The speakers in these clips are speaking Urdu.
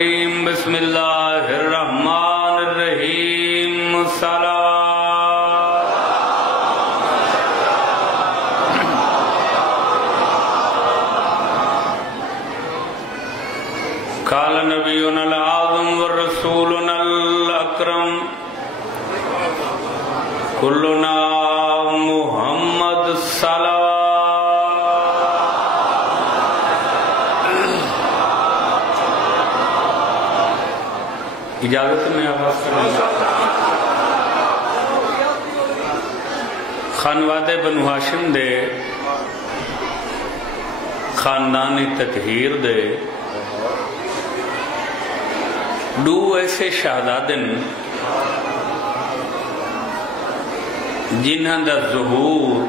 بسم اللہ الرحمن الرحیم قال نبینا العظم والرسولنا الاکرم کلنا محمد صلوات. اجازت میں آواز کروں گا. خانواد بنو ہاشم دے خاندان تطہیر دے دو ایسے شہزادن جنہاں دا ظہور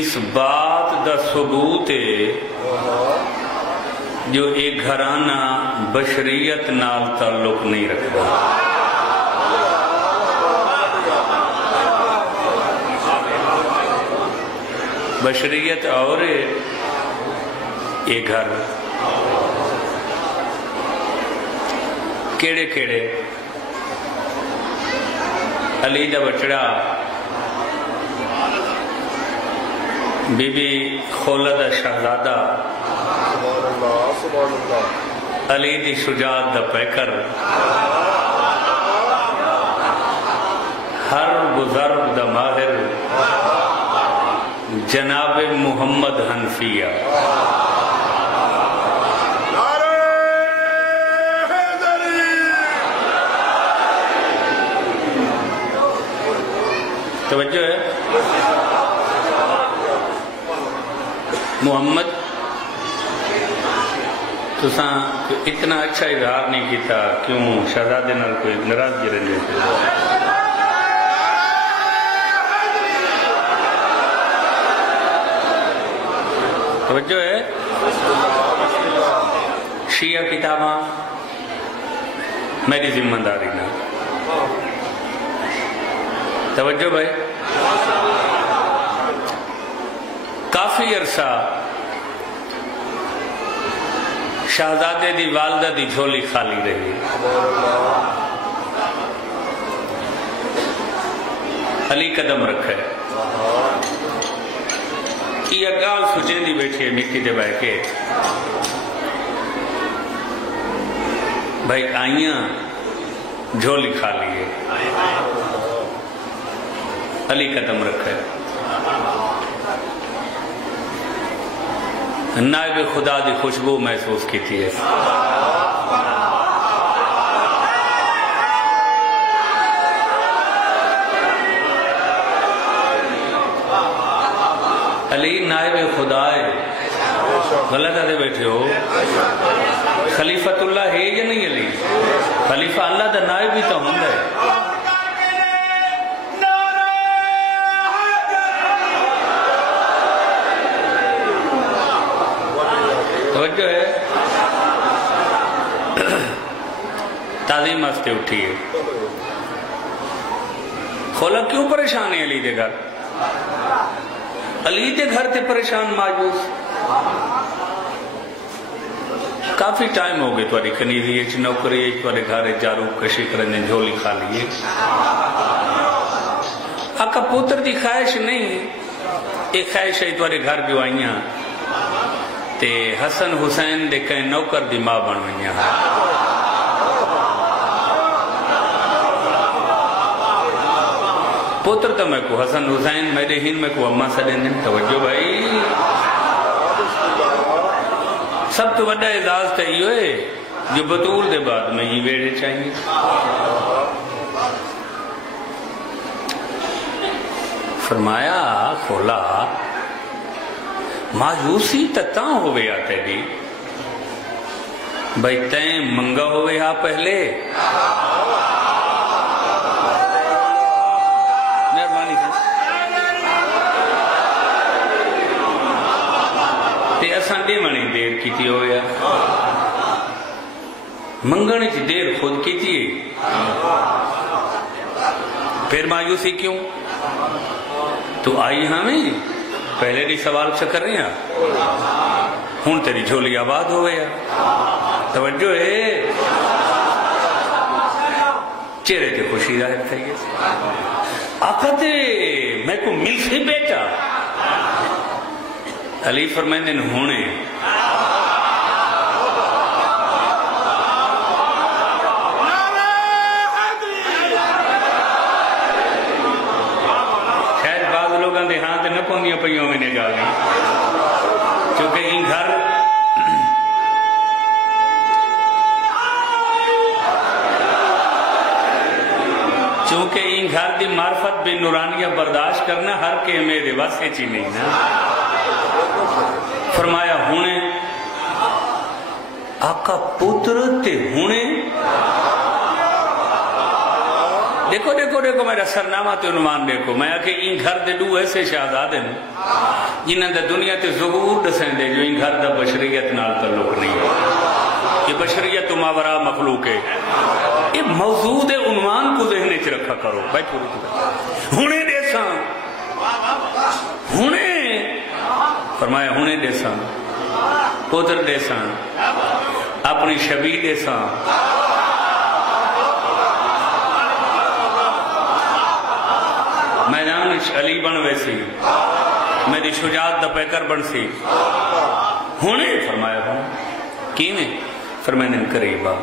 اس بات دا ثبوت ہے جو ایک گھرانہ بشریت نال تعلق نہیں رکھتا. بشریت اور ایک گھر کیڑے کیڑے علی دا بچڑا بی بی خولہ دا شہزادہ علی دی شجاعت دا پیکر ہر بزرگ دا ماہر جناب محمد حنفیہ. توجہ ہے محمد تو اتنا اچھا اظہار نہیں کیتا کیوں شہزادے نال کوئی ناراضگی رہنے تھے. توجہ ہے شیعہ کتاباں میری ذمہ داری نہ. توجہ بھائی کافی عرصہ شہزادے دی والدہ دی جھولی خالی رہی. علی قدم رکھے یہ گال سجیں دی بیٹھی ہے مٹی دے بائے کے بھائی آئیاں جھولی خالی ہے. علی قدم رکھے نائب خدا دی خوشبو محسوس کی تھی ہے. علی نائب خدا ہے. غلط آدھے بیٹھے ہو. خلیفت اللہ ہے یا نہیں علی؟ خلیفہ اللہ دا نائب بھی تو ہوں گے. توجہ ہے تعظیم واسطے اٹھی ہے. خولا کیوں پریشان ہے علی دے گھر؟ علی دے گھر تے پریشان ماجوس کافی ٹائم ہو گئے تواری کنیزی ایچ نوکری ایچ تواری گھر جارو کشی کرنے جھولی خالی ہے. آقا پوتر دی خواہش نہیں ایک خواہش ہے تواری گھر بھی آئیاں تے حسن حسین دے کہیں نوکر دی ماں بنوائیاں. پوتر تو میں کو حسن حسین میرے ہین میں کو اممہ سے دیں. توجہ بھائی سب تو بڑا اعزاز تا ہی ہوئے جو بطول دے بعد میں ہی بیڑے چاہیے. فرمایا کھولا ماجوسی تتاں ہوئے آتے بھی بھائی تین منگا ہوئے ہاں پہلے مہربانی تے اساں دے منی دیر کیتی ہویا منگنے چی دیر خود کیتی پھر مایوسی کیوں؟ تو آئی ہمیں پہلے بھی سوال سے کر رہے ہیں ہوں تیری جھولی آباد ہو گیا. توجہ ہے چہرے تے خوشی ظاہر تھی. آقا تے میں کو مل سے بیٹا. علی فرمائندے ہونے شاید بعض لوگوں دے ہاں تے نہ پوندیاں پئیوں میں نے گالی چونکہ ان گھر چونکہ ان گھر دی معرفت بھی نورانیہ برداشت کرنا ہر کے میرے واسے چی نہیں نا. فرمایا ہونے آقا پتر تے ہونے دیکھو دیکھو دیکھو میرا سرنامہ تے عنوان دیکھو. میں کہ ان گھر دے دو ایسے شہزادے ہیں جنہاں دا دنیا تے ظہور دسیں دے جو ان گھر دا بشریت نال تعلق نہیں ہے. یہ بشریت تو ماورا مخلوق ہے. یہ موضوع دے عنوان کو ذہنے چ رکھا کرو بھائی. پوری ہونے دیساں ہونے فرمایا ہونے دیساں پتر دیساں اپنی شبی دیساں میدان علی بن ویسی میری شجاعت دا پیکر بن سی. ہونے فرمایا ہوں کینے فرمائنے قریبا.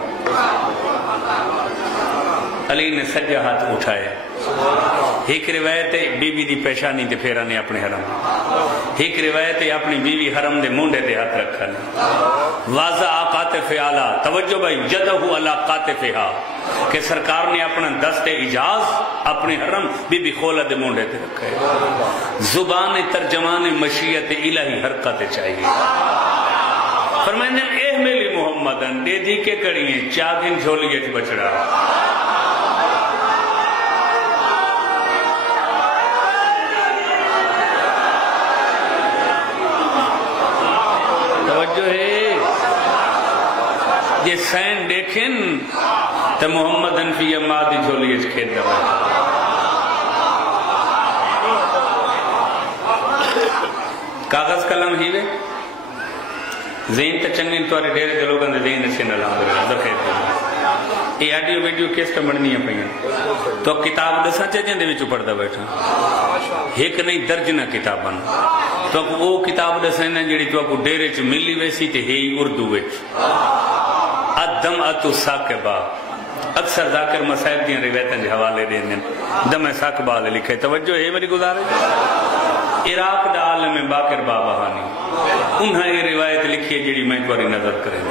علی نے سجا ہاتھ اٹھایا. ایک روایت بی بی دی پیشانی دے پھیرا نے اپنے حرم. ایک روایت اپنی بیوی حرم دے مونڈے دے ہاتھ رکھا نے. واضح قاطف اعلیٰ توجہ بھائی جدہ علی قاطفہا کہ سرکار نے اپنا دست اجاز اپنے حرم بی بی خولہ دے مونڈے دے رکھا ہے. زبان ترجمان مشیت الہی حرکت چاہیے. فرمائنے اے میلی محمدن دے دی کے کڑییں چاگن جھولیت بچڑا. توجہ ہے یہ سین دیکھن تو محمدن فی امادی جھولیت کھیت دوا. کاغذ قلم ہی وے ذہن تا چنگین توارے ڈیرے دے لوگاں دے ذہن سے الحمدللہ درخیر دے. یہ آڈیو ویڈیو کیسٹ بڑھنی ہے پہیاں تو کتاب دساں چاہتے ہیں دے وچو پڑھتا بیٹھا ایک نہیں درجنہ کتاباں تو وہ کتاب دساں جڑی تو آپ ڈیرے چ ملی ویسی تے ہی اردو وچ ادم اتو ساکبہ. اکثر ذاکر مسائل دیاں روایتاں دے حوالے دیں دم ساکبہ لکھے. توجہ ہے میری گزارش. عراق دا عالم باقر بابا ہانی انہاں یہ روایت لکھی ہے جڑی میں تواری نظر کریں.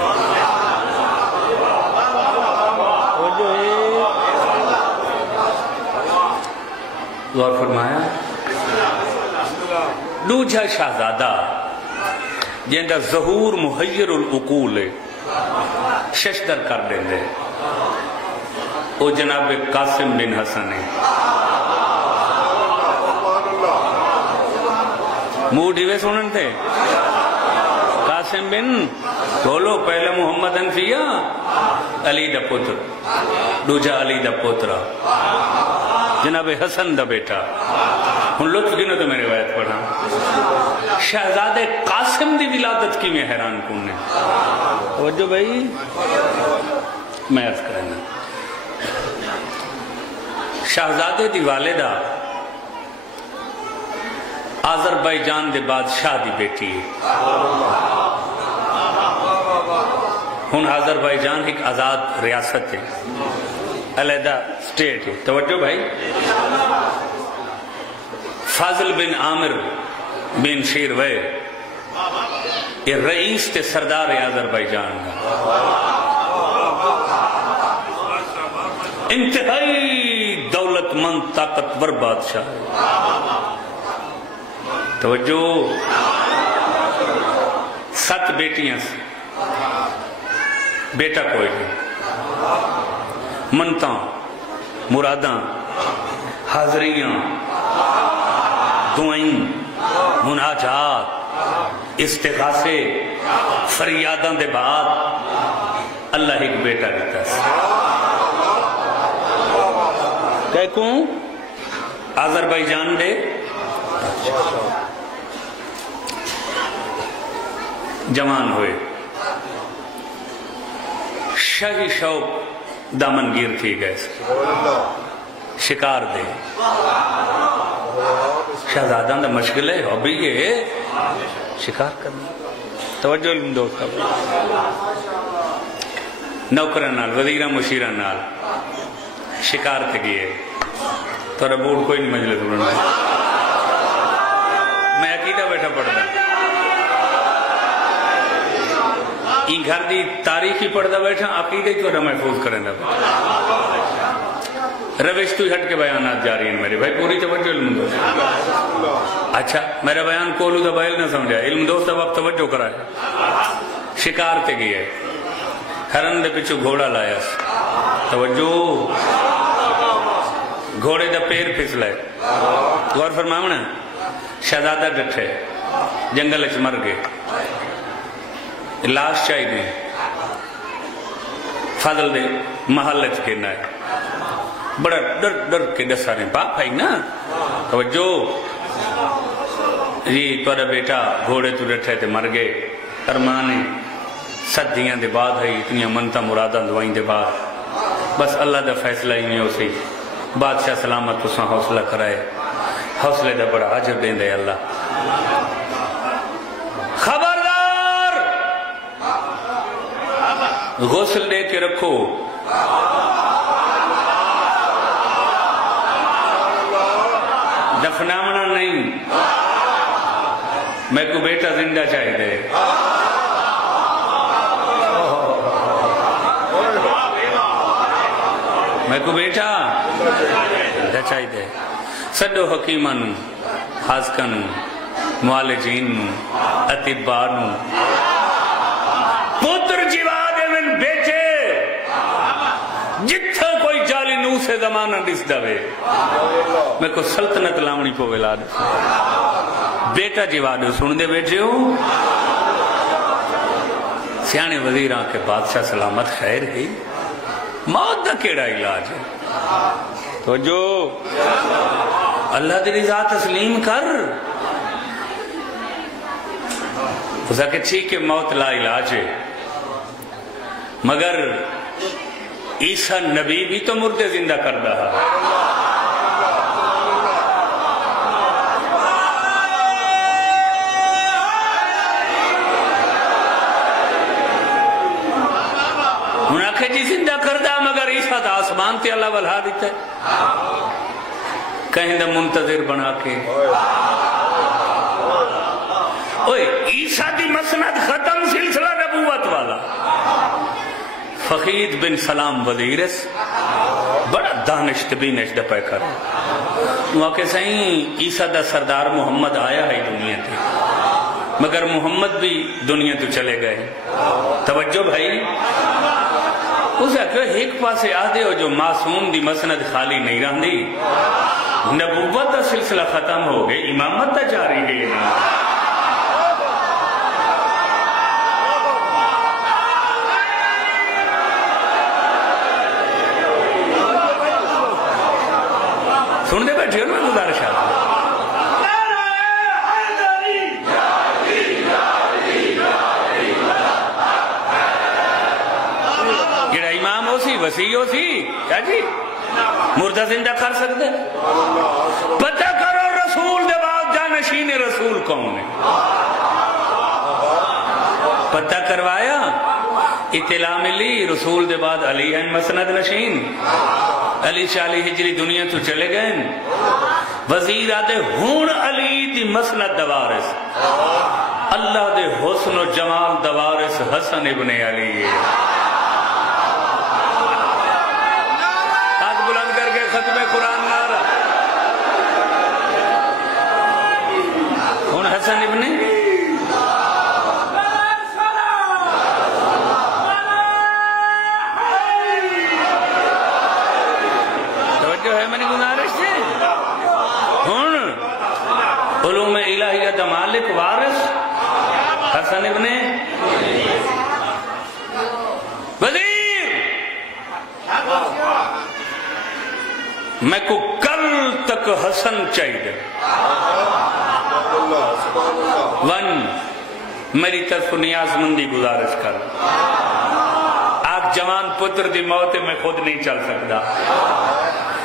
غور فرمایا دوجہ شہزادہ جہاں ظہور محیر العقول ہے ششدر کر دیں دے وہ جناب قاسم بن حسن ہے. موڈی وے سنن تھے قاسم بن بولو پہلے محمد انفیہ علی دا پتر دوجہ علی دا پترہ جناب حسن دا بیٹا. ہن لطف گنو تو میں روایت پڑھا. شہزادے قاسم دی ولادت کی میں حیران کون نے. توجہ بھائی میں عرض کرنا شہزادے دی والدہ آذربائیجان دے بادشاہ دی بیٹی ہے. ہن آذربائیجان ایک آزاد ریاست ہے علیحدہ سٹیٹ ہے. توجہ بھائی فاضل بن عامر بن شیروے یہ رئیس تے سردار آذربائیجان کا انتہائی دولت مند طاقتور بادشاہ. توجہ 7 بیٹیاں سے بیٹا کوئی نہیں. منتاں مراداں حاضریاں دعائیں مناجات استغاثے فریاداں دے بعد اللہ ایک بیٹا دیتا ہے. کہ کون آذربائیجان دے جوان ہوئے شاہی شوق دامن گیر تھی گئے شکار دے شہزادہ دا مشکل ہے ہابی یہ شکار کرنا توجہ علم دوست نوکران نال وزیران مشیران نال شکار تے گئے تو ربوڑ کوئی نہیں مجلس بڑھنا میں عقیدہ بیٹھا پڑھتا این گھر دی تاریخی پڑھتا بیٹھا عقیدہ ہی تو محفوظ کریں دا روش تو ہٹ کے بیانات جاری ہیں میرے بھائی پوری توجہ علم دوست اچھا میرا بیان کولو دا بائل نہ سمجھا علم دوست اب توجہ کرا ہے شکار تے گئے ہرن دے پچھو گھوڑا لایا توجہ گھوڑے دا پیر پھسلے غور فرماؤنا شہزادہ ڈٹھے جنگل اچھ مر گئے لاش چاہی دیں فضل دے محل اچھ کے نائے بڑا ڈر کے ڈسا رہے باپ بھائی نا توجہ جی توڑا بیٹا گھوڑے تو ڈٹھے تے مر گئے ارمانے صدیاں دے بعد ہے اتنی منتا مرادہ دعائیں دے بعد بس اللہ دا فیصلہ ہی نہیں ہو سی بادشاہ سلامت اس میں حوصلہ کرائے حوصلے دا بڑا عجب دیں دے اللہ خبردار غسل دے کے رکھو دفنامنا نہیں میں کو بیٹا زندہ چاہی دے میں کو بیٹا زندہ چاہی دے سڈو حکیمان حاذقان معالجین اطباء پتر جواد من بیٹے جتھا کوئی جالی نو سے زمانہ ڈس دوے میں کو سلطنت لامنی پو ولاد بیٹا جواد سن دے بیٹے ہو سیانے وزیران کے بادشاہ سلامت خیر ہی موت دا کیڑا علاج ہے تو جو اللہ دی رضا تسلیم کر اسا کہ ٹھیک ہے موت لا علاج ہے مگر عیسیٰ نبی بھی تو مردے زندہ کر رہا انہاں کہ جی زندہ کر دا مگر عیسیٰ تا آسمان تے اللہ والہا دیتا ہے کہیں دا منتظر بنا کے اوئے عیسیٰ دی مسند ختم سلسلہ نبوت والا فقید بن سلام وزیرس بڑا دانشت بھی نشدہ پہ کر وہاں کہ سہیں عیسیٰ دا سردار محمد آیا ہے دنیا تے مگر محمد بھی دنیا تو چلے گئے توجہ بھائی اسے کہ ایک پاسے آدھے ہو جو معصوم دی مسند خالی نہیں رہن دی نبوت دا سلسلہ ختم ہو گئے امامت دا جاری ہے سن دے بیٹھے ہو میں گزارش آتا جڑا امام ہو سی وسیع ہو سی کیا جی مردہ زندہ کر سکتے پتہ کرو رسول دے بعد جانشین رسول کون ہے پتہ کروایا اطلاع ملی رسول دے بعد علی ہیں مسند نشین علی 40 ہجری دنیا تو چلے گئے وزیر آدھے ہون علی دی مسند دوارس اللہ دے حسن و جمال دوارس حسن ابن علی ہاتھ بلند کر کے ختم قرآن نارا ہون حسن ابن علوم الہیت مالک وارث حسن ابن وزیر میں کو کل تک حسن چاہیے ون میری طرف نیاز مندی گزارش کر، آپ جوان پتر دی موت میں خود نہیں چل سکتا،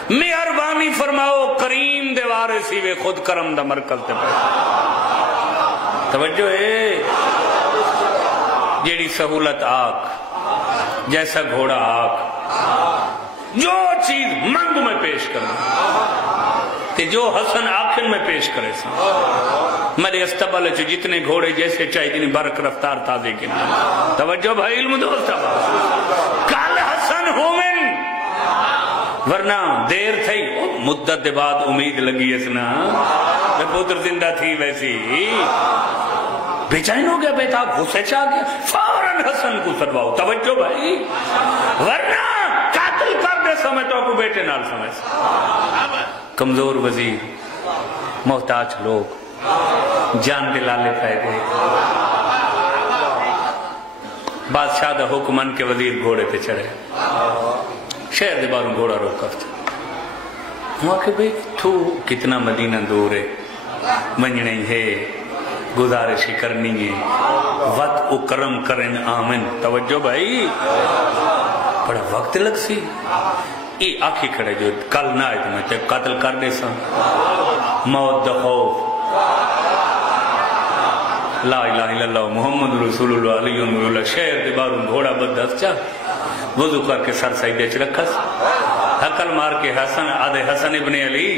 مہربانی فرماؤ کریم دے وارثی وے خود کرم دا مرکز تے پڑھ۔ توجہ ہے، جیڑی سہولت آگ، جیسا گھوڑا آگ، جو چیز منگ میں پیش کرنا کہ جو حسن آخر میں پیش کرے سا میرے استبال جو جتنے گھوڑے جیسے چاہی جنہیں برک رفتار تازے کے نام۔ توجہ بھائی علم دوست کال حسن ہومن، ورنہ دیر تھی مدت دے بعد امید لگی اس نا میں پتر زندہ تھی ویسی بے چین ہو گیا، بیٹا غصے چاہ گیا، فوراً حسن کو سرواؤ۔ توجہ بھائی، ورنہ قاتل کر دے سمجھ تو کو بیٹے نال سمجھ۔ کمزور وزیر، محتاج لوگ، جان دلالے فائدے، بادشاہ دا حکمن کے وزیر گھوڑے پہ چڑھے، شہر دے باروں گھوڑا روکا تھا، وہاں کہ بھئی تو کتنا مدینہ دور ہے، منجنے ہے، گزارش کرنی ہے، وقت اکرم کرن آمن۔ توجہ بھائی، بڑا وقت لگ سی، یہ آنکھی کھڑے جو کل نہ آئے تمہیں تے قتل کر دے سا، موت دا خوف، لا الہ الا اللہ محمد رسول اللہ علیہ وسلم، شہر دے باروں گھوڑا بدست چاہ، وضو کر کے سر سجدے چ رکھا سا، حقل مار کے حسن آدھے حسن ابن علی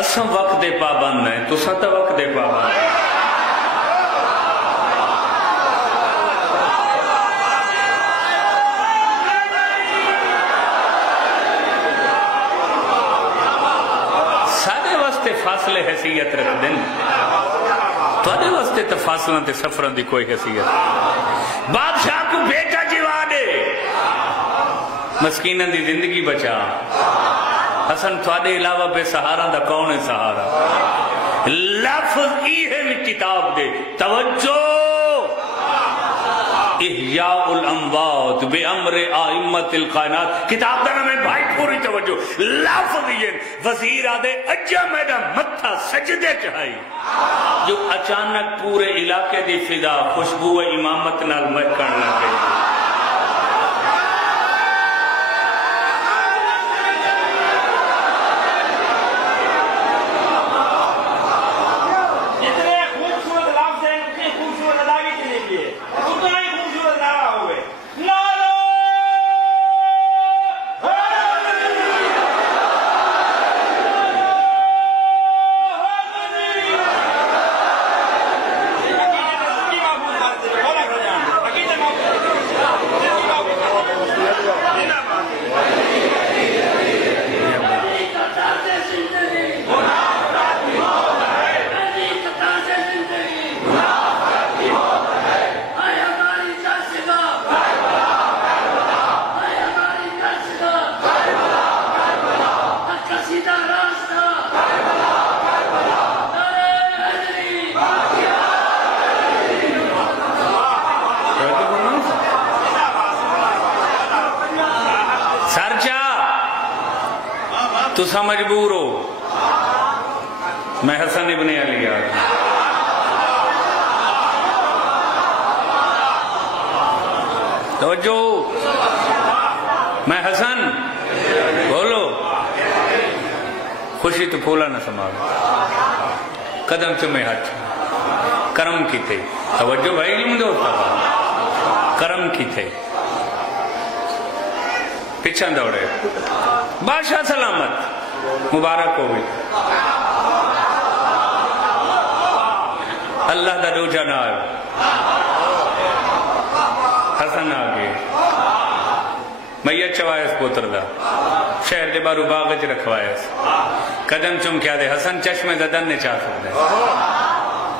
اسم وقت دے پابند ہے، تو ستا وقت دے پابند ہے۔ سارے واسطے فاصلے حیثیت رکھ دیں، تھوڑے واسطے تو فاصلہ تے سفران دی کوئی حیثیت۔ بادشاہ کو بیٹا جیوا دے، مسکینہ دی زندگی بچا، حسن تھوڑے علاوہ بے سہارا دا کون ہے سہارا؟ لفظ ای ہے کتاب دے، توجہ، احیاء الاموات بے امر آئمت القائنات، کتاب دا نام ہے بھائی پوری توجہ، لفظ یہ وزیر آدھے اجا میڈا متھا سجدے چاہائی، جو اچانک پورے علاقے دی فضا خوشبو امامت نال مہکن لگے۔ تسا مجبور ہو، میں حسن ابن علی آگا، توجہ، میں حسن، بولو، خوشی تو پھولا نہ سنبھالو، قدم چمے ہاتھ، کرم کی تھے، توجہ بھائی علم دو، کرم کی تھے، پیچھا دوڑے، بادشاہ سلامت، مبارک ہوئی، اللہ دا روجہ نہ آئے، حسن آگے، میت چوائے اس پوتر دا، شہر دے بارو باغج رکھوائے اس، قدم چم کیا دے، حسن چشم ددن نے چاہ سکتے،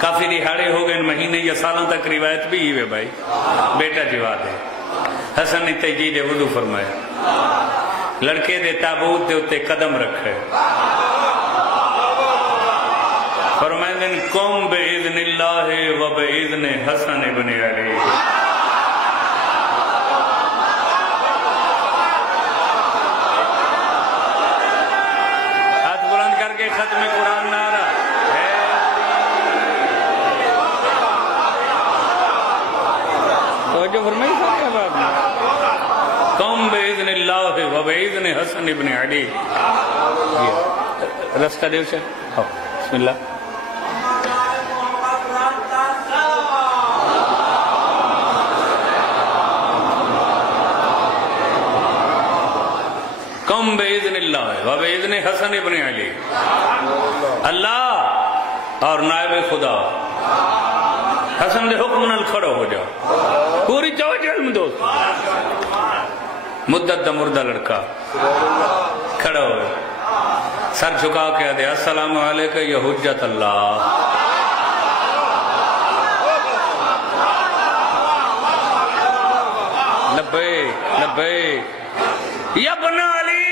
کافی دہاڑے ہو گئے، مہینے یا سالوں تک روایت بھی ہی ہوئے بھائی، بیٹا جوا دے، حسن نے تجدید وضو فرمایا، لڑکے دے تابوت دے اتے قدم رکھے، فرمائن قوم بِإِذْنِ اللَّهِ وَبِإِذْنِ حسن ابن علی۔ ہاتھ بلند کر کے ختم قرآن نعرہ، بات نہیں. قوم بِإِذْنِ اللَّهِ وَبِإِذْنِ حسن ابن علی. رستہ دیو سے بسم اللہ. قوم بِإِذْنِ اللَّهِ وَبِإِذْنِ حسن ابن علی. اللہ اور نائب خدا حسن دے حکم نال کھڑو ہو جاؤ. پوری توجہ علم دوست. مدت دا مردہ لڑکا کھڑا ہو سر جھکا کے دے السلام علیکم یا حجت اللہ. لبیک لبیک یا ابن علی.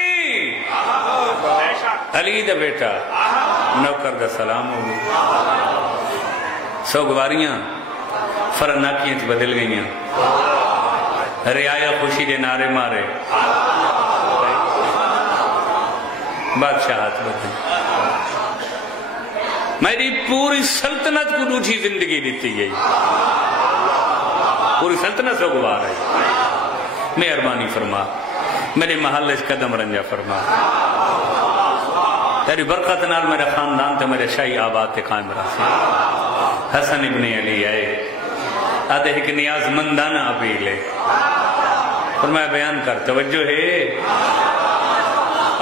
علی دا بیٹا نوکر دا سلام ہو گئی. سوگواریاں فرناکیاں بدل گئیاں. رعایا خوشی دے نعرے مارے. بادشاہت بدل. میری پوری سلطنت کو دوسری زندگی دیتی گئی. پوری سلطنت سوگوار ہے. مہربانی فرما میرے محلے سے قدم رنجا فرما. تیری برکت نال میرے خاندان تے میرے شاہی آباد تے قائم رہا. حسن ابن علی آئے آدھے ایک نیاز مندانہ اپیلے فرمایا بیان کر. توجہ ہے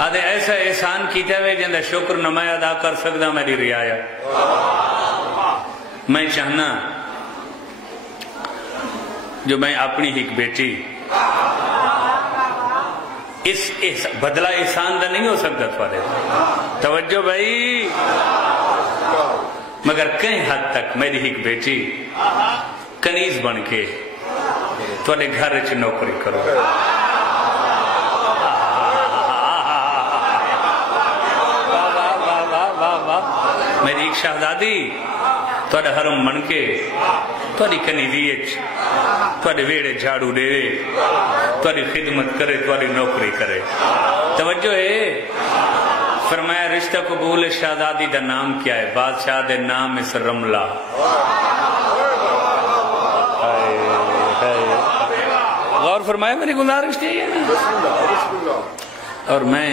آدھے ایسا احسان کیتا ہوئے جندہ شکر نمائے ادا کر سکتا میری رعایا. میں چاہنا جو میں اپنی ایک بیٹی اس بدلہ احسان دا نہیں ہو سکتا تھوڑے. توجہ بھائی. مگر کئی حد تک میری ایک بیٹی کنیز بن کے تھوڑے گھر چ نوکری کرو. میری ایک شہزادی تھوڑے حرم بن کے تھوڑی کنیزیت تھوڑے ویڑے جھاڑو دے تھوڑی خدمت کرے تھوڑی نوکری کرے. توجہ ہے. فرمایا رشتہ قبول شہزادی دا نام کیا ہے؟ بادشاہ دے نام اس رملہ. غور فرمایا میری گزارش تھی ہے نا. اور میں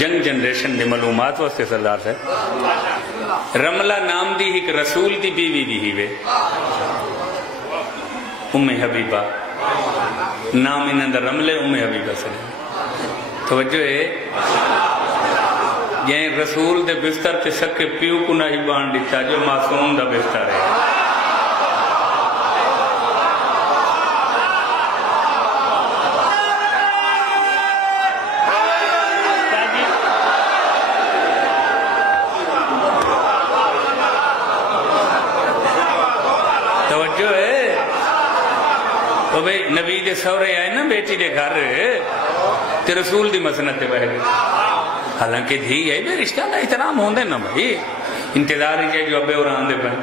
ینگ جنریشن دے معلومات واسطے سردار سے رملہ نام دی ایک رسول دی بیوی دی ہی وے ام حبیبہ. نام انہاں دا رملے ام حبیبہ سے. توجہ ہے. یہ رسول دے بستر تے سکے پیو کو نہیں بان دیتا جو معصوم دا بستر ہے. توجہ ہے. تو بھئی نبی دے سورے آئے نا بیٹی دے گھر تے رسول دی مسنت دے بہے. حالانکہ دھی ہے بے رشتہ دا احترام ہوندے نا بھائی. انتظار ہی جو ابے اور آندے پہن.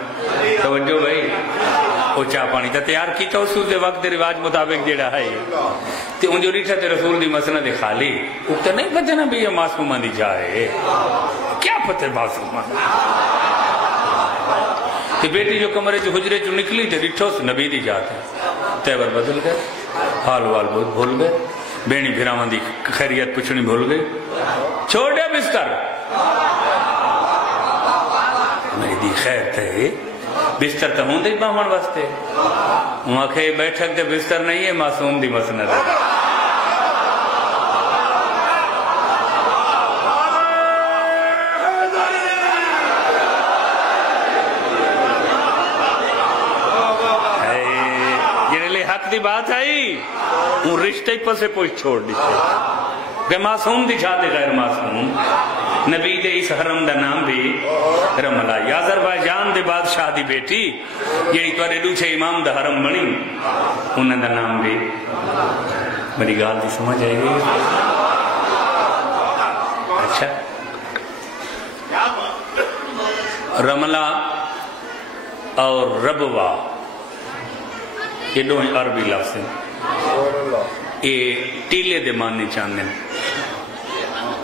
توجہ بھائی. وہ چاہ پانی تا تیار کی تا اس دے وقت دے رواج مطابق جیڑا ہے تے ان جو ریٹھا تے رسول دی مسنت دے خالی اکتا نہیں پتہ نا بھی یہ معصومہ دی جائے. کیا پتہ معصومہ کہ بیٹی جو کمرے جو حجرے جو نکلی تے ریٹھو سے نبی دی جاتے تیور بدل گئے. حال وال بھول گئے. بینی بھیرامان دی خیریت پچھنی بھول گئے. چھوڑ دے بستر. میری دی خیر تے بستر تا ہوں دے باہمان واسطے. وہاں کھے بیٹھک دے بستر نہیں ہے معصوم دی مسند ہے. حق دی بات آئی ان رشتے پسے پوچھ چھوڑ دیتے کہ معصوم دکھاتے غیر معصوم. نبی دے اس حرم دا نام بھی رملہ. یا آذربائیجان دے بادشاہ دی بیٹی یہی توڑے دوچے امام دا حرم بنی انہوں دا نام بھی. میری گال دی سمجھ آئے گی. اچھا رملہ اور ربوہ یہ دو عربی لفظ ہیں. یہ ٹیلے دے ماننے چاندے ہیں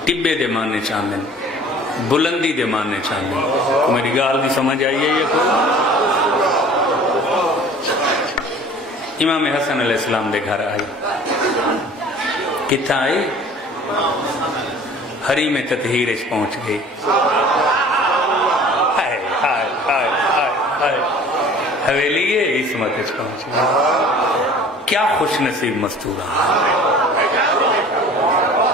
ٹبے دے ماننے چاندے ہیں بلندی دے ماننے چاندے ہیں. میری گال دی سمجھ آئیے یہ کوئی امام حسن علیہ السلام دے گھر آئی. کتھا آئی؟ حریم تطہیر اچ پہنچ گئی. حویلی عصمت اچ پہنچ گئی. کیا خوش نصیب مستورہ،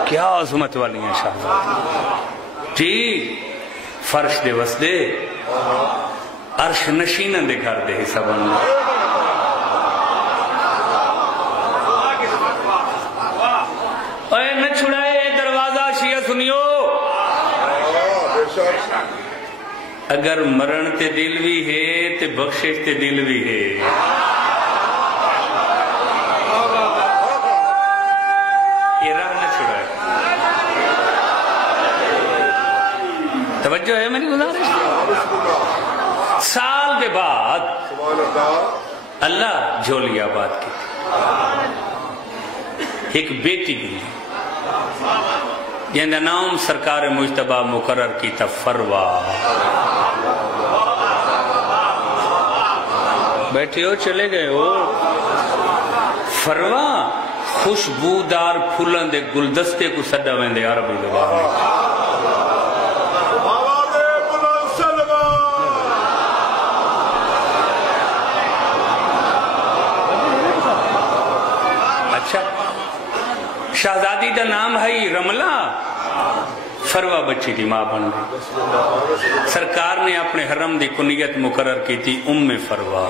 کیا عظمت والی ہیں شہزادی جی. فرش دے وسدے عرش نشینہ دے گھر دے حصہ بننا. اے نہ چھڑائے دروازہ شیعہ سنیو. اگر مرن تے دل بھی ہے تے بخشش تے دل بھی ہے. یہ راہ نہ چھڑائے. توجہ ہے میری گزارش. سال دے بعد اللہ جھولی آباد کی ایک بیٹی گئی جن کا نام سرکار مجتبہ مقرر کی تھا فروا. بیٹھے ہو چلے گئے ہو. فروا خوشبودار پھولن دے گلدستے کو سڈا ویندے عربی زبان میں. اچھا شہزادی دا نام ہے رملہ. فروا بچی دی ماں بن گئی. سرکار نے اپنے حرم دی کنیت مقرر کی تھی ام فروا.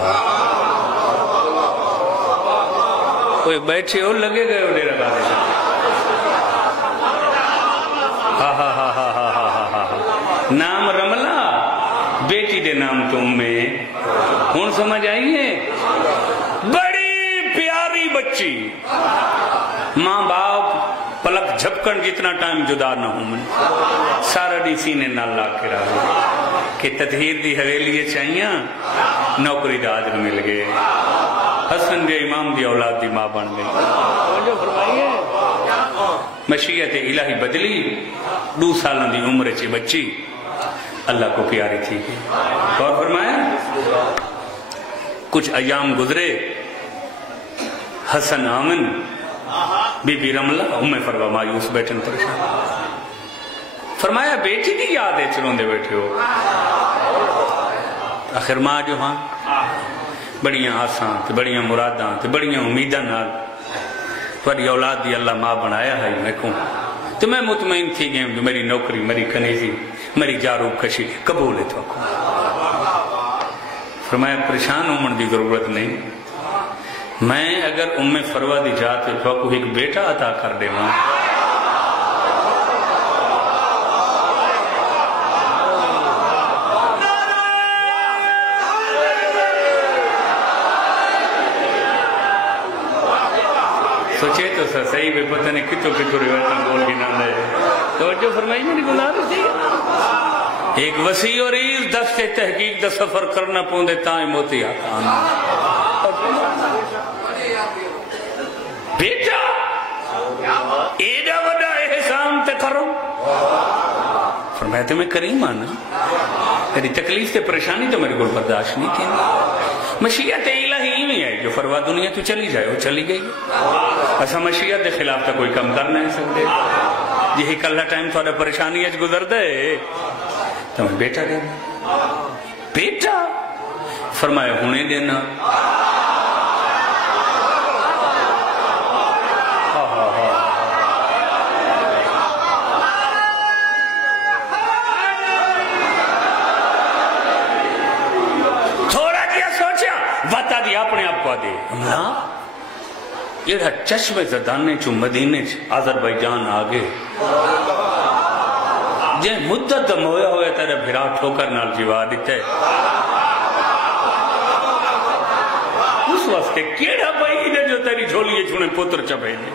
کوئی بیٹھے ہو لگے گئے ہو ڈیرہ گانے. نام رملہ بیٹی دے نام تو امے. ہون سمجھ آئیے بڑی پیاری بچی. ماں باپ پلک جھپکن جتنا ٹائم جدا نہ ہوں من سارا ڈی سینے نہ لا کے رہا کہ تطہیر دی حویلی چاہیاں نوکری دا آجر مل گئے. حسن دے امام دی اولاد دی ماں بن گئی. جو فرمائیے مشیت الہی بدلی. 2 سالوں دی عمر چی بچی اللہ کو پیاری تھی. اور فرمایا کچھ ایام گزرے. حسن آمن بی بی رملہ ام فروا مایوس بیٹھن پریشان. فرمایا بیٹی دی یاد ہے چلوں دے بیٹھے ہو. آخر ماں جو ہاں بڑیاں آسان تے بڑیاں مراداں تے بڑیاں امیداں نال تھوڑی اولاد دی اللہ ماں بنایا ہے میں کہوں تو میں مطمئن تھی گئے جو میری نوکری میری کنیزی میری جاروب کشی قبول ہے تو کو. فرمایا پریشان ہومن دی ضرورت نہیں. میں اگر ام فروا دی جاتے تو کو ایک بیٹا عطا کر دے ماں. سوچے تو صحیح بے پتہ نہیں کتوں روایتاں بول کے نہ دے. توجہ فرمائی میری گزارش تھی. ایک وسیع اور عریض دست تحقیق دا سفر کرنا پوندے تائیں موتی آکان. بیٹا ایڈا وڈا احسان تے کرو. فرمایا تو میں کریم آنا. میری تکلیف تے پریشانی تو میرے کو برداشت نہیں کی. مشیت الہی میں ہے جو فروا دنیا تو چلی جائے وہ چلی گئی. ایسا مشیت دے خلاف تا کوئی کم کر نہیں سکتے. یہی کلہ ٹائم تھوڑا پریشانی اچ گزر دے تو میں بیٹا دینا. بیٹا فرمایا ہونے دینا. وطا دی اپنے آپ کو دے. یہ چشم زدانے چو مدینے چ آذربائیجان آگے جے مدت دم ہویا ہویا تیرے بھرا ٹھوکر نال جیوا دیتے. اس واسطے کیڑا بھائی نے جو تیری جھولیے چھونے پتر چپے دے.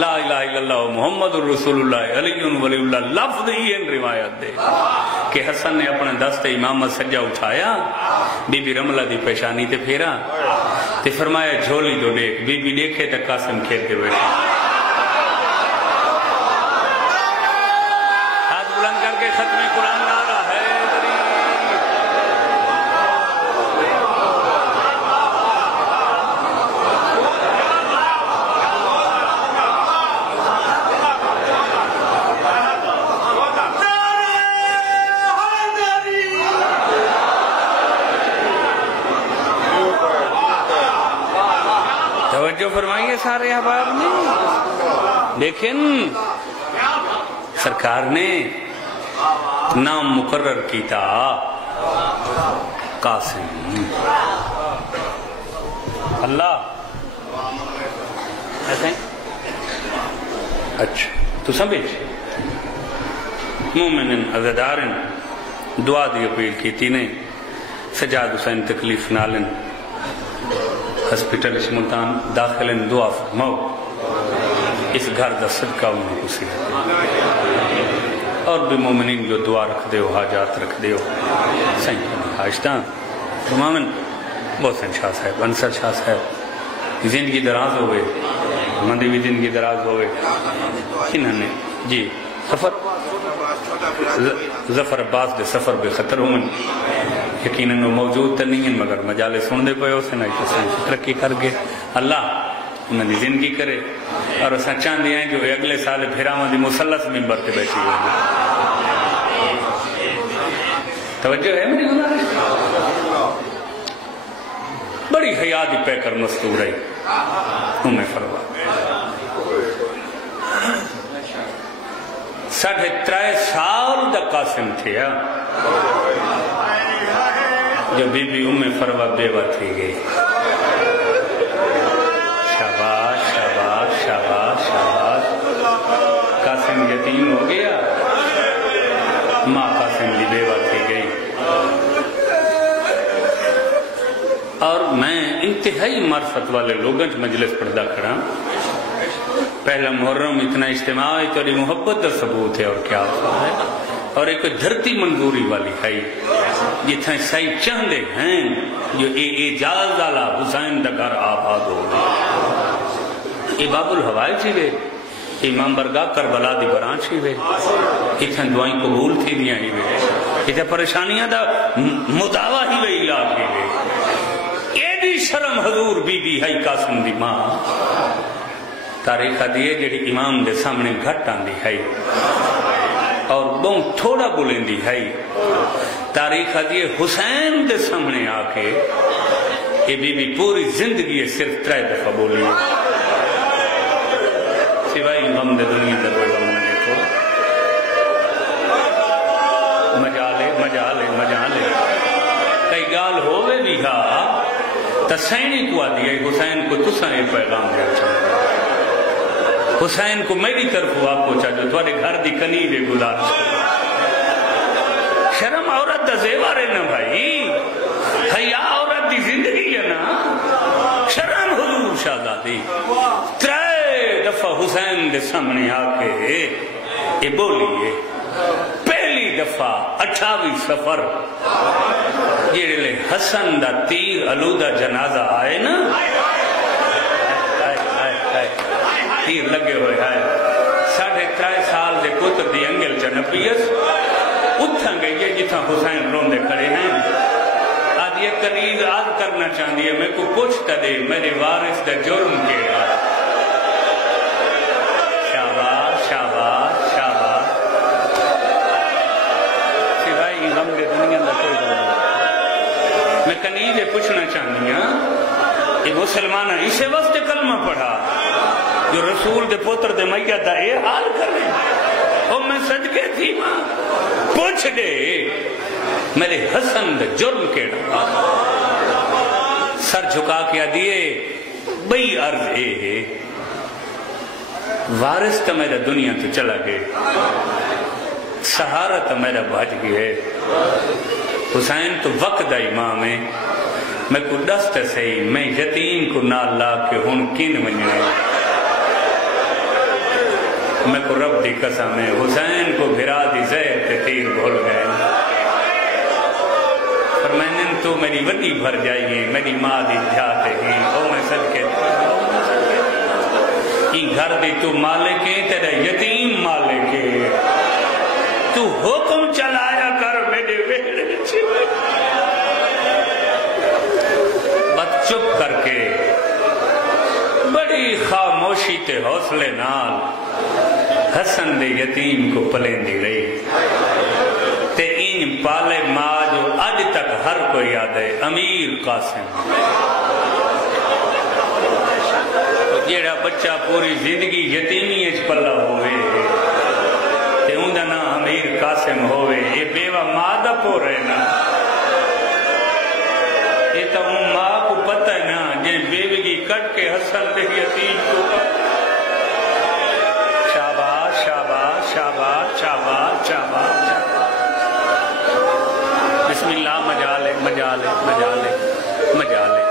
لا الہ الا اللہ محمد رسول اللہ علی ولی اللہ لفظ ہی ان روایت دے کہ حسن نے اپنا دست امامت سجا اٹھایا بی بی رملہ دی پیشانی تے پھیرا تے فرمایا جھولی دو دیکھ. بی بی دیکھے تا قاسم کھیل کے بیٹھے. ہاتھ بلند کر کے ختم قرآن نعرہ ہے. توجہ فرمائیے سارے احباب نے. لیکن سرکار نے نام مقرر کیتا قاسم. اللہ ایسے اچھا تو سمجھ مومنن عزدارن دعا دی اپیل کی تینے سجاد حسین تکلیف نالن ہسپیٹل ملتان داخلن دعا فرماؤ اس گھر دا صدقہ انہوں کو سی اور بھی مومنین جو دعا رکھ دے ہو حاجات رکھ دے ہو سہی حاجتاں مومن بہت شاہ صاحب انصر شاہ صاحب زندگی دراز ہوئے مندی بھی زندگی دراز ہوئے انہوں نے جی سفر ظفر عباس دے سفر بے خطر ہوں یقیناً وہ موجود تو نہیں ہیں مگر مجالے سن دے پئے اسے نہ ترقی کر گئے. اللہ انہوں نے زندگی کرے اور اساں چاہتے ہیں کہ وہ اگلے سال پھراواں دی مثلث ممبر تے بیٹھی ہوگی. توجہ ہے میری گزارش. بڑی حیا دی پہ کر مستور ہے فروا 3.5 سال دا قاسم تھے جو بی بی فروا بیوہ تھی گئی. شاباش شاباش شاباش شاباش. قاسم یتیم ہو گیا ماں قاسم دی بیوہ تھی گئی. اور میں انتہائی معرفت والے لوگوں مجلس پردہ کھڑا. پہلا محرم اتنا اجتماع ہے تو محبت کا ثبوت ہے اور کیا ہے. اور ایک دھرتی منظوری والی ہے جتنے صحیح چاہتے ہیں جو اعجاز والا حسین دا گھر آباد ہو. یہ باب الہوائی چیوے امام برگاہ کربلا دی بران چیوے اتنے دعائیں قبول تھی دیا ہی وے اتنے پریشانیاں دا مداوع ہی وے علاق ہی وے. ایڈی شرم حضور بی بی ہے قاسم دی ماں تاریخ دیئے جڑی امام دے سامنے گھٹ آن دی ہے اور بہت تھوڑا بولیں دی ہے. تاریخ دیئے حسین دے سامنے آکے یہ بی بی پوری زندگی صرف 3 دفعہ بولی سوائے غم دے دنیا دے کوئی غم نہ دیکھو. مجالے کئی گال ہوئے بھی ہا تسینی کو آدھی حسین کو تساں یہ پیغام دیا چاہتا حسین کو میری طرف آپ پہنچا جو تھوڑے گھر دی کنی دے گزار. شرم عورت دا زیور ہے نا بھائی, حیا عورت دی زندگی ہے نا. شرم حضور شہزادی 3 دفعہ حسین دے سامنے آکے یہ بولیے. پہلی دفعہ 28 سفر جیڑے حسن دا تیر علودہ جنازہ آئے نا تیر لگے ہوئے آئے 3.5 سال دے پتر دی انگل جنبیس اتھن گئی ہے جتھا حسین روندے کھڑے ہیں. آج یہ کنیز آج کرنا چاہتی ہے میں کو پوچھتا دے میرے وارث دا جرم کے آئے. شاباش شاباش شاباش. سوائے غم دے دنیا دا کوئی غم نہیں. میں کنیز پوچھنا چاہتی ہوں کہ مسلمانہ اسے وقت کلمہ پڑھا جو رسول دے پوتر دے میت دا اے حال کر رہے ہیں اور میں صدقے تھی ماں پوچھ دے میرے حسن دے جرم کیڑا. سر جھکا کیا دیئے بئی عرض اے ہے وارث تا میرا دنیا تو چلا گئے سہارا تا میرا بھاج گئے. حسین تو وقت دا امام ہے میں کو دست سے میں یتیم کو نال لا کے ہون کین منجنے میں کو رب دی قسم ہے حسین کو بھرا دی زہر تے تیر بھول گئے. فرمائنے تو میری وڈی بھر جائیے میری ماں دی جاتے ہی او میں صدقے کی گھر دی تو مالک ہے تیرا یتیم مالک ہے تو حکم چلایا کر میرے ویڑے چھوئے. بس چپ کر کے بڑی خاموشی تے حوصلے نال حسن دے یتیم کو پلیں دی رہی تے ان پالے ماں جو آج تک ہر کوئی یاد ہے امیر قاسم. جیڑا بچہ پوری زندگی یتیمی اچ پلا ہوئے تے اوندا نام امیر قاسم ہوئے یہ بیوہ ماں دا پو رہنا یہ تو ماں کو پتہ نا جن بیوگی کٹ کے حسن دے یتیم کو شاباش شاباش شاباش شاباش شاباش بسم اللہ مجالے مجالے مجالے مجالے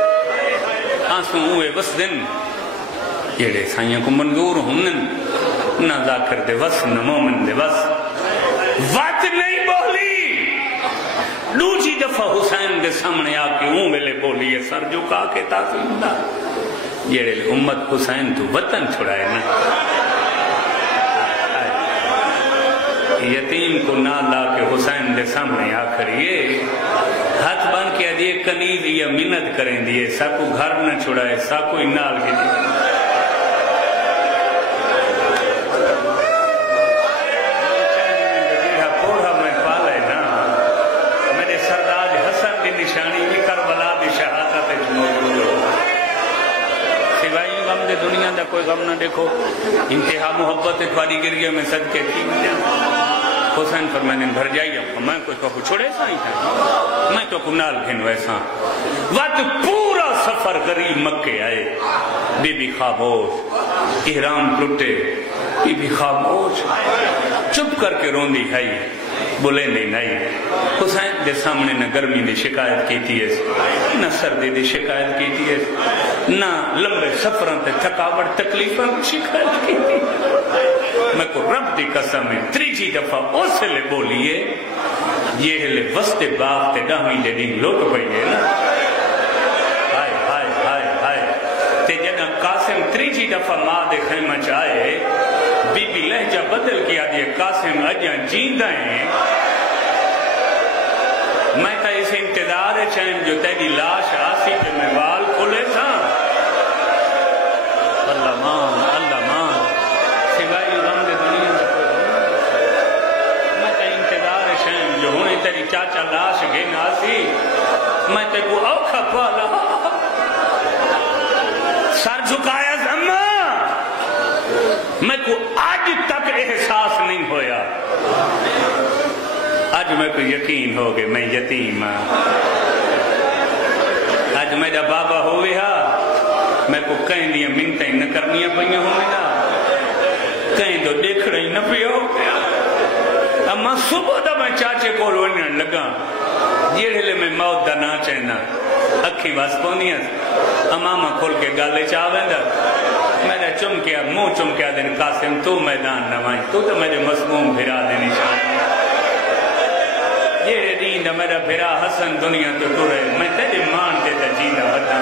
آنسوں ہوئے بس دن جیڑے سائیاں کو منظور ہونن نہ ذاکر دے بس نہ مومن دے بس وقت نہیں بولی دوسری دفعہ حسین دے سامنے آکے اون ویلے بولی ہے سر جھکا کے تعظیم دا جیڑے امت حسین تو وطن چھڑائے نا یتیم کو نہ لا کے حسین دے سامنے آکر یہ ہاتھ بان کے دیئے کنید یا منت کریں دیئے ساکو گھر نہ چھڑائے ساکو انال کے دیئے دنیا دا کوئی غم نہ دیکھو انتہا محبت اتواری گریہ میں صدقے تھی حسین فرمانے بھر جائیے میں کوئی کو چھوڑے سا ہی تھا میں تو کنال گھن ویسا وقت پورا سفر غریب مکے آئے بی بی خاموش احرام ٹوٹے بی بی خاموش چپ کر کے روندی ہے بولے نہیں حسین دے سامنے نہ گرمی دی شکایت کی تھی نہ سردی دی شکایت کی تھی نہ لمبے سفران تے تھکاوٹ تکلیفاں شکایت کی تھی میں کو رب دی قسم ہے تریجی دفعہ اسے لے بولیے یہ لے وسط باغ تے ڈامی دے دیں لوٹ پہیے نا ہائے ہائے ہائے ہائے تے جنہ قاسم تریجی دفعہ ماں دے خیمہ چاہے بی بی لہجہ بدل کیا دیئے قاسم اجاں جیندہ ہیں میں تا اس انتظار چاہیں جو تیری لاش آسی پہ میں وال کھلے تھا اللہ مان سوائی غم دے دنیا میں کوئی میں تا انتظار چاہیں جو ہونے تیری چاچا لاش گھن آسی میں تے کو اوکھا پالا سر جھکایا زمہ میں کو آج تک احساس نہیں ہویا آج میں کو یقین ہو گئے میں یتیم آج میرا بابا ہوئے ہاں میں کو کہیں دیا منتیں نہ کرنیا پہنیا ہوئے نا کہیں تو دیکھ رہی نہ پہ ہو گیا اما صبح دا میں چاچے کو رونے لگا یہ لے میں موت دا نہ چاہنا اکھی باس پونیت امامہ کھول کے گالے چاہویں دا میں نے چم کیا منہ چم کیا دن قاسم تو میدان نمائیں تو میرے مسموم بھرا دینی چاہیے یہ دین دا میرا بھرا حسن دنیا تو ٹورے میں تیرے مان تے تا جیدہ بدا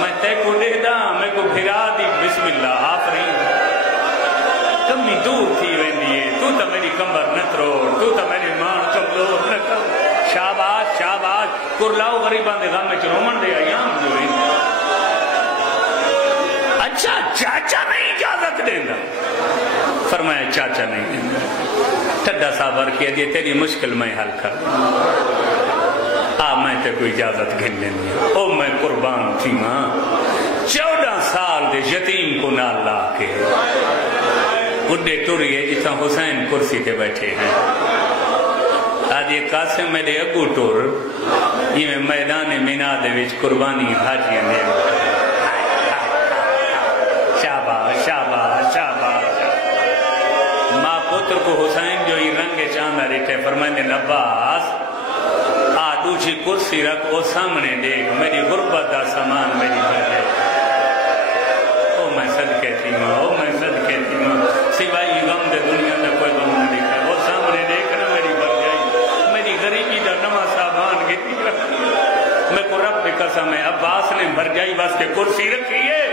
میں تے کو دے دا میں کو بھرا دی بسم اللہ آفرین کمی دور تھی ویندیے تو تا میری کمبر نتروڑ تو تا میری مان کمزور نکا شاباش شاباش کرلاو غریبان دے غم میں چرومن دے ایام جو رہی اچھا چاچا نہیں اجازت دینا فرمایا چاچا نہیں دینا ٹھڈا صابر کیا دیئے تیری مشکل میں حل کر میں تے کوئی اجازت گھن لینی او میں قربان تھی ماں 14 سال دے یتیم کو نال لا کے اڈے ٹوری ہے جتا حسین کرسی تے بیٹھے ہیں آج یہ قاسم میرے اگو ٹور یہ میں میدان مینا دے وچ قربانی حاجیاں دے شاباش شاباش شاباش ماں پتر کو حسین جو ہی رنگ چاندہ رکھے فرمائنے عباس دوچی کرسی رکھ وہ سامنے دیکھ میری غربت دا سامان میری بھر او میں صدقے تھی ماں او میں صدقے تھی ماں سوائی غم دے دنیا میں کوئی غم نہ دکھا وہ سامنے دیکھنا میری بھر جائی میری غریبی دا نما سامان گتی میں کو رب دے قسم ہے عباس نے بھر جائی واسطے کرسی رکھی ہے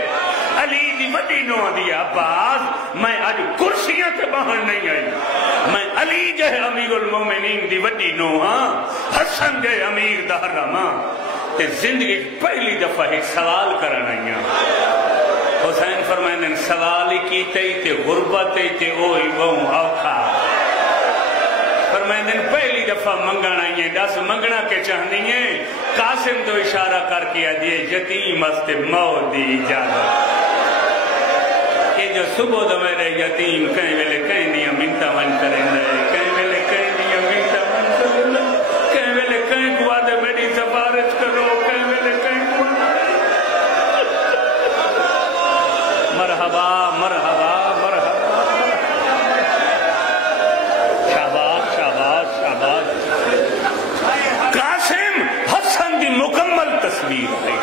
علی دی وڈی نو دیا عباس میں آج کرسیاں تے باہر نہیں آئی میں علی جہ امیر المومنین دی وڈی نو ہاں حسن جہ امیر دا حرماں تے زندگی پہلی دفعہ ایک سوال کرنا ہی حسین فرمائنے سوال ہی کیتے ہی تے غربت ہی تے اوہی وہوں اوکھا فرمائنے پہلی دفعہ منگنا ہی ہے دس منگنا کے چاہنی ہے قاسم تو اشارہ کر کیا دیئے یتیم است موت دی اجازت جو صبح دو میرے یتیم کہیں ویلے کہیں دیا منتا من کریں دے کہیں ویلے کہیں دیا منتا من کریں دے کہیں ویلے کہیں کو آدھے میری سفارش کرو کہیں ویلے کہیں کو مرحبا مرحبا مرحبا شاباش شاباش شاباش قاسم حسن دی مکمل تصویر ہے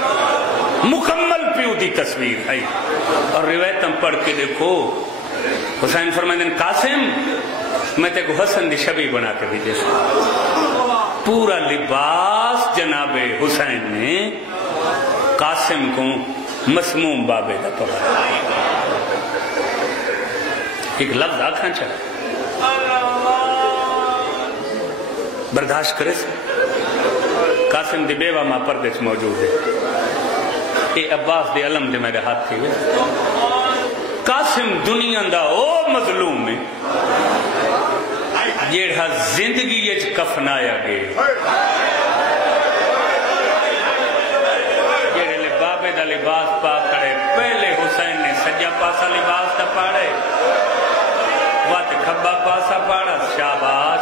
مکمل پیو دی تصویر ہے اور روایتاں پڑھ کے دیکھو حسین فرمائے دن قاسم میں تے کو حسن دی شبیہ بنا کے بھی دیکھا پورا لباس جناب حسین نے قاسم کو مسموم بابے دا پڑھا ایک لفظ آکھاں چاہا برداشت کرے سے قاسم دی بیوہ ماں پردے سے موجود ہے اے عباس دے علم دے میرے ہاتھ تھی قاسم دنیا دا او مظلوم ہے جیڑا زندگی یہ کفنایا گئے جیڑے لے بابے دا لباس پا کرے پہلے حسین نے سجا پاسا لباس دا پاڑے وات کھبا پاسا پاڑا شاباش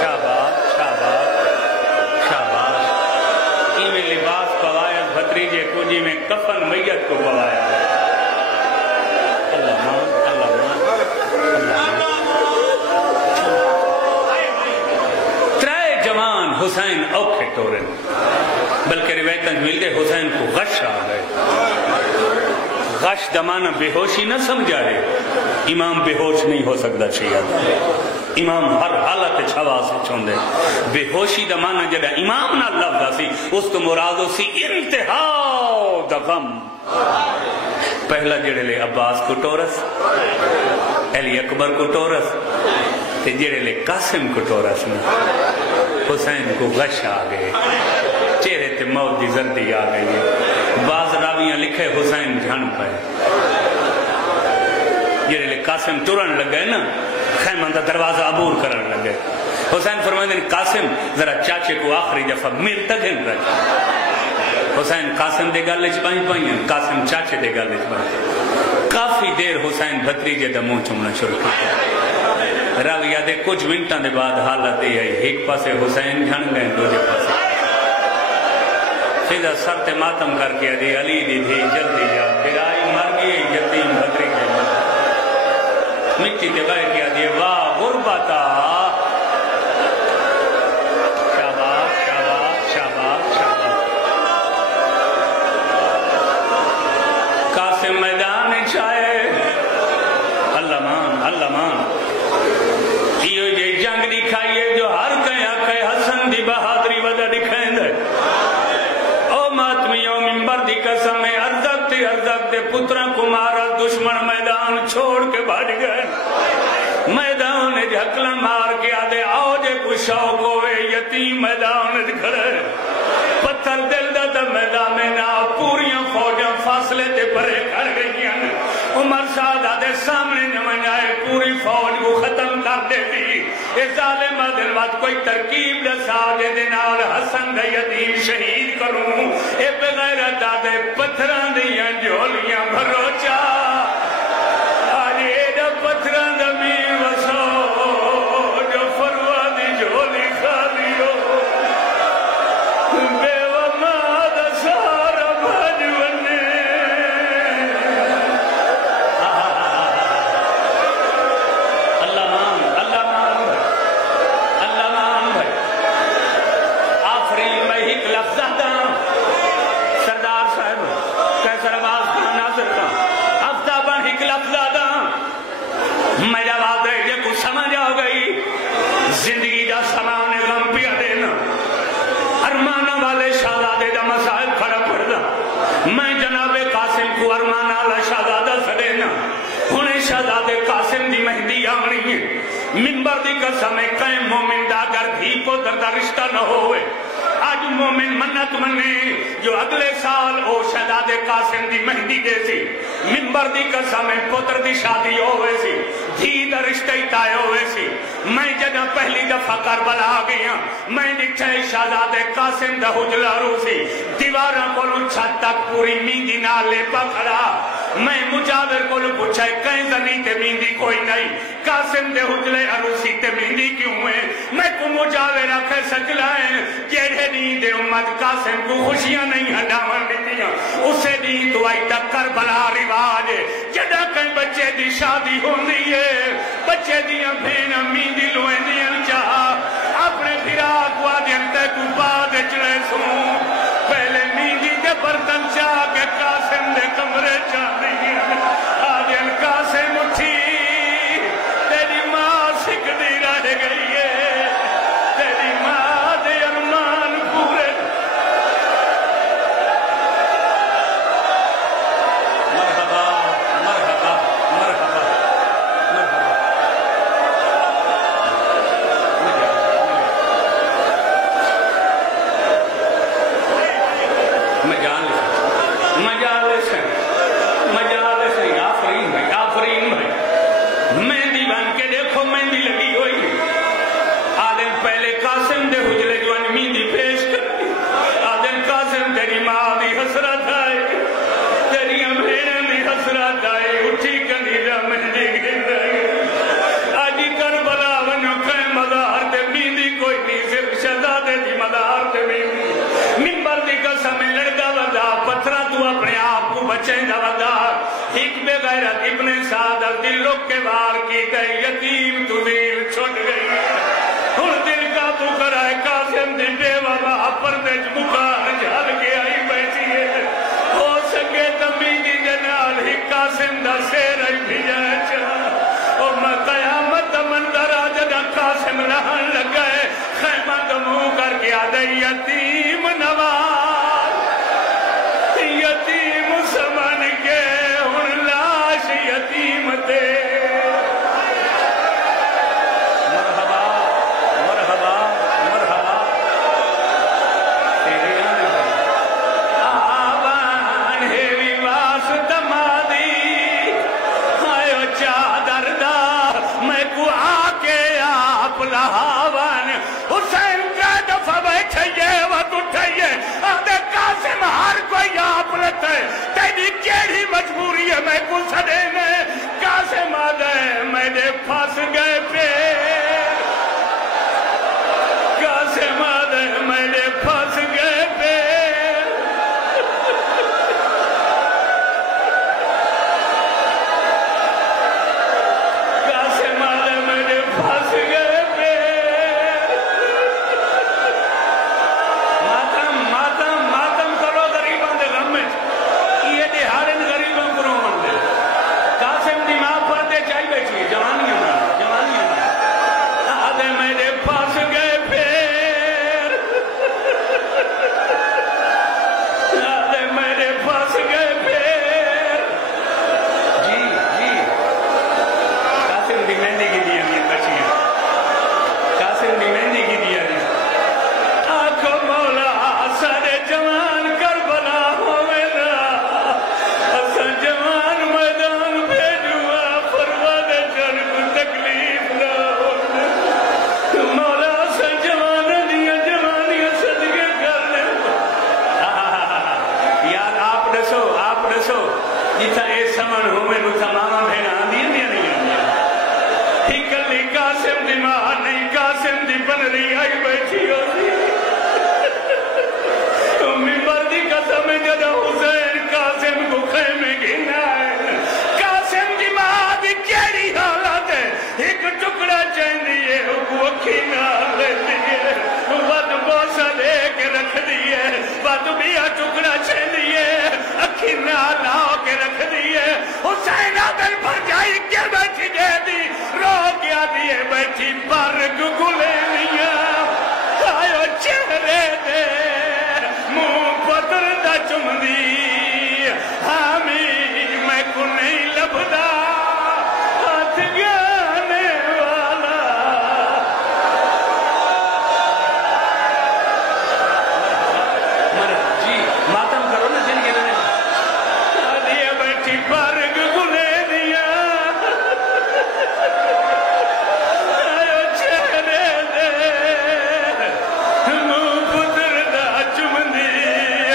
شاباش شاباش شاباش ایویں لباس پوایا بھتریجے کو جی میں کفن میت کو پوایا اللہ مان اللہ مان ترائے جوان حسین اوکھے ٹورن بلکہ روایتاں مل دے حسین کو غش آ گئے غش دمانا بے ہوشی نہ سمجھا ہے امام بے ہوش نہیں ہو سکتا شیعہ امام ہر حالت چھوا سے چھوندے بے ہوشی دا مانا جڑا امام نہ لفظ سی اس کو مرادو سی انتہا دا غم پہلا جڑے لے عباس کو ٹورس علی اکبر کو ٹورس تے جڑے لے قاسم کو ٹورس نا حسین کو غش آ گئے چہرے تے موت دی زردی آ گئی ہے بعض راویاں لکھے حسین جھن پائے جڑے لے قاسم ٹورن لگ گئے نا خیمہ دا دروازہ عبور کرن لگے حسین فرمائے دن قاسم ذرا چاچے کو آخری دفعہ میر تک ہن رکھ حسین قاسم دے گالے چپائیں پائیں قاسم چاچے دے گالے چپائیں کافی دیر حسین بھتریجے دا منہ چمنا شروع کیا راوی یادے کچھ منٹاں دے بعد حالت یہ آئی ایک پاسے حسین جھن گئے دوجے پاسے سیدھا سر تے ماتم کر کے دی علی دی تھی جلدی جا پھر آئی مر گئی یتیم بھتریجے مٹی تے بہ کیا دیے واہ غربتا شاباش شاباش شاباش شاباش قاسم میدان چاہے اللہ مان یہ جے جنگ دکھائیے جو ہر کہیں آکھے حسن دی بہادری وجہ دکھائیں دے او ماتمیوں منبر دی قسم ہے ارزق دے پترہ کو مارا دشمن میدان چھوڑ کے بھاج گئے میدان جھکلا مار کے آدھے آؤ جے کچھ شوق ہوئے یتیم میدان کھڑے پتھر دل دا میدان میں نہ پوریاں فوجاں فاصلے تے پرے کر گئی ہیں عمر صاحب آدھے سامنے نمن آئے پوری فوج کو ختم کر دے دی اس ظالمہ دل وقت کوئی ترکیب دسا دے دینار حسن دا یتیم شہید کروں اے بغیر دادے پتھران دیاں جولیاں بھروچا آج اے دا پتھران دا میر وسو جو فروا دی جولی خالی ہو بے وما دا سارا بھجونے میرا بات ہے یہ کچھ سمجھ آ گئی زندگی دا سامان غم پیا دینا ارمانہ والے شہزادے دا مسائل کھڑا پڑ دا میں جناب قاسم کو ارمانہ والا شہزادہ سڑینا انہیں شہزادے قاسم دی مہندی آنی ہے منبر دی قسم ہے قیم مومن دا اگر دھی کو دردہ رشتہ نہ ہوئے آج مومن منت منے جو اگلے سال او شہزادے قاسم دی مہندی دے سی منبر دی قسم ہے پتر دی شادی ہوئے سی دھی دا رشتہ ہی تائے ہوئے سی میں جدہ پہلی دفعہ کربلا آ گیا میں دکھے شہزادے قاسم دا حجلہ روسی دیواراں کولوں چھت تک پوری میندی نالے پا کھڑا میں مجاور کو پوچھا کہیں زنی تے میندی کوئی نہیں، قاسم دے حجلے عروسی تے میندی کیوں ہے؟ میں کو مجاور آکھے سکلائیں کیڑے نہیں دے امت قاسم کو خوشیاں نہیں ہڈاون دیتیاں، اسے نہیں تو آئی تک کربلا رواج جڑا کہیں بچے دی شادی ہوندی ہے، بچے دیاں بھینا میندی لوئیں دیاں چاہا اپنے فراق وادین تے کو بعد چلے سوں پہلے میندی دے برتن چاہ کے قاسم دے کمرے چاہ رہی ہیں آدین قاسم اٹھی تیری ماں سکھ دی رہ گئی ہے، تیری ماں دے ارمان پورے مرحبا مرحبا مرحبا ایک بے غیرت ابن سعد دل لوگ کے وار کی گئی یتیم تو دل چھوٹ گئی ہن دل کا تو کرائے قاسم دل بے وبا پردے مکان جھل کے آئی بیٹھی ہے ہو سکے تمیدی جنال ہی قاسم دا سیر آئی بھی جائے چاہ اور میں قیامت مندر آجدہ قاسم رہن لگ گئے خیمہ دمو کر کے آدھے یتیم نواز یتیم سمن کے ہن لاش یتیم تے مرحبا مرحبا مرحبا تیرے آوان ہیوی واسط مادی آئیو چادر دا میں کو آکے آپ لہاوان حسین کا دفعہ بیٹھئیے وقت اٹھئیے آدھے قاسم ہر کوئی آپ لیتے تیری کیڑی مجبوری ہے میں کو سڑینے قاسم آدھے میں نے پھاس گئے پیر قاسم آدھے میں نے پھاس گئے پیر قاسم آدھے میں نے پھاس گئے پیر ماتم کرو غریبان دے غم میں یہ دہارن غریبوں کو رومن دے قاسم دی ماں پردے چاہی بیٹھی جوانیاں میں آدھے میرے پاس گئے پھر آدھے میرے پاس گئے پھر جی قاسم دی مہندی کی دیا نہیں بچی ہے قاسم دی مہندی کی دیا نہیں آنکھوں مولا سارے جوان کربلا ہوئے نا اسا جوان میدان بھیجوا پرواد جن کو تکلیف نہ ہو مولا اسا جوان دیا جوانیاں صدقے کر لے یار آپ دسو جیتا اے سمن ہوئے نوتا ماما بھینا آدھیا نہیں ہی کلی قاسم دی ماں نہیں قاسم دی بن رہی آئی بیٹھی ہوتی ممبر دی قسم جدہ حسین قاسم کو خیمے گھنا ہے قاسم دی ماں دی کیڑی حالت ہے ایک ٹکڑا چین دیئے وہ کھینا لے دیئے بد بوسا لے کے رکھ دیئے بد بیا ٹکڑا چین دیئے اکھینا لاؤ کے رکھ دیئے حسین آدھر پر جائی کے بیٹھی دے دی رو کیا دیئے بیٹھی برگ گلے نیا آئیو چہرے دے منہ پتر دا چمدی ہمیں میں کو نہیں لبدا ہاتھ گانے والا جی ماتم کرو نا جن کے لئے دیئے بیٹھی برگ گلے دیا آئیو چہرے دے منہ پتر دا چمدی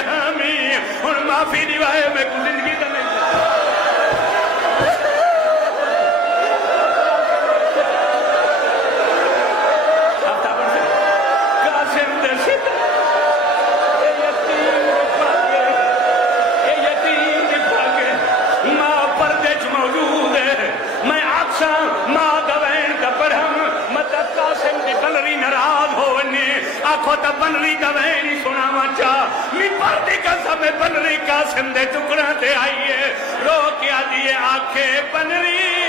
ہمیں اور معافی دیوائے میں کو زندگی دا نہیں آکھو تا بنری دوے نہیں سنا مچا می پردی قسم بنری قاسم دے ٹکڑا تے آئیے رو کے آدھیے آکھے بنری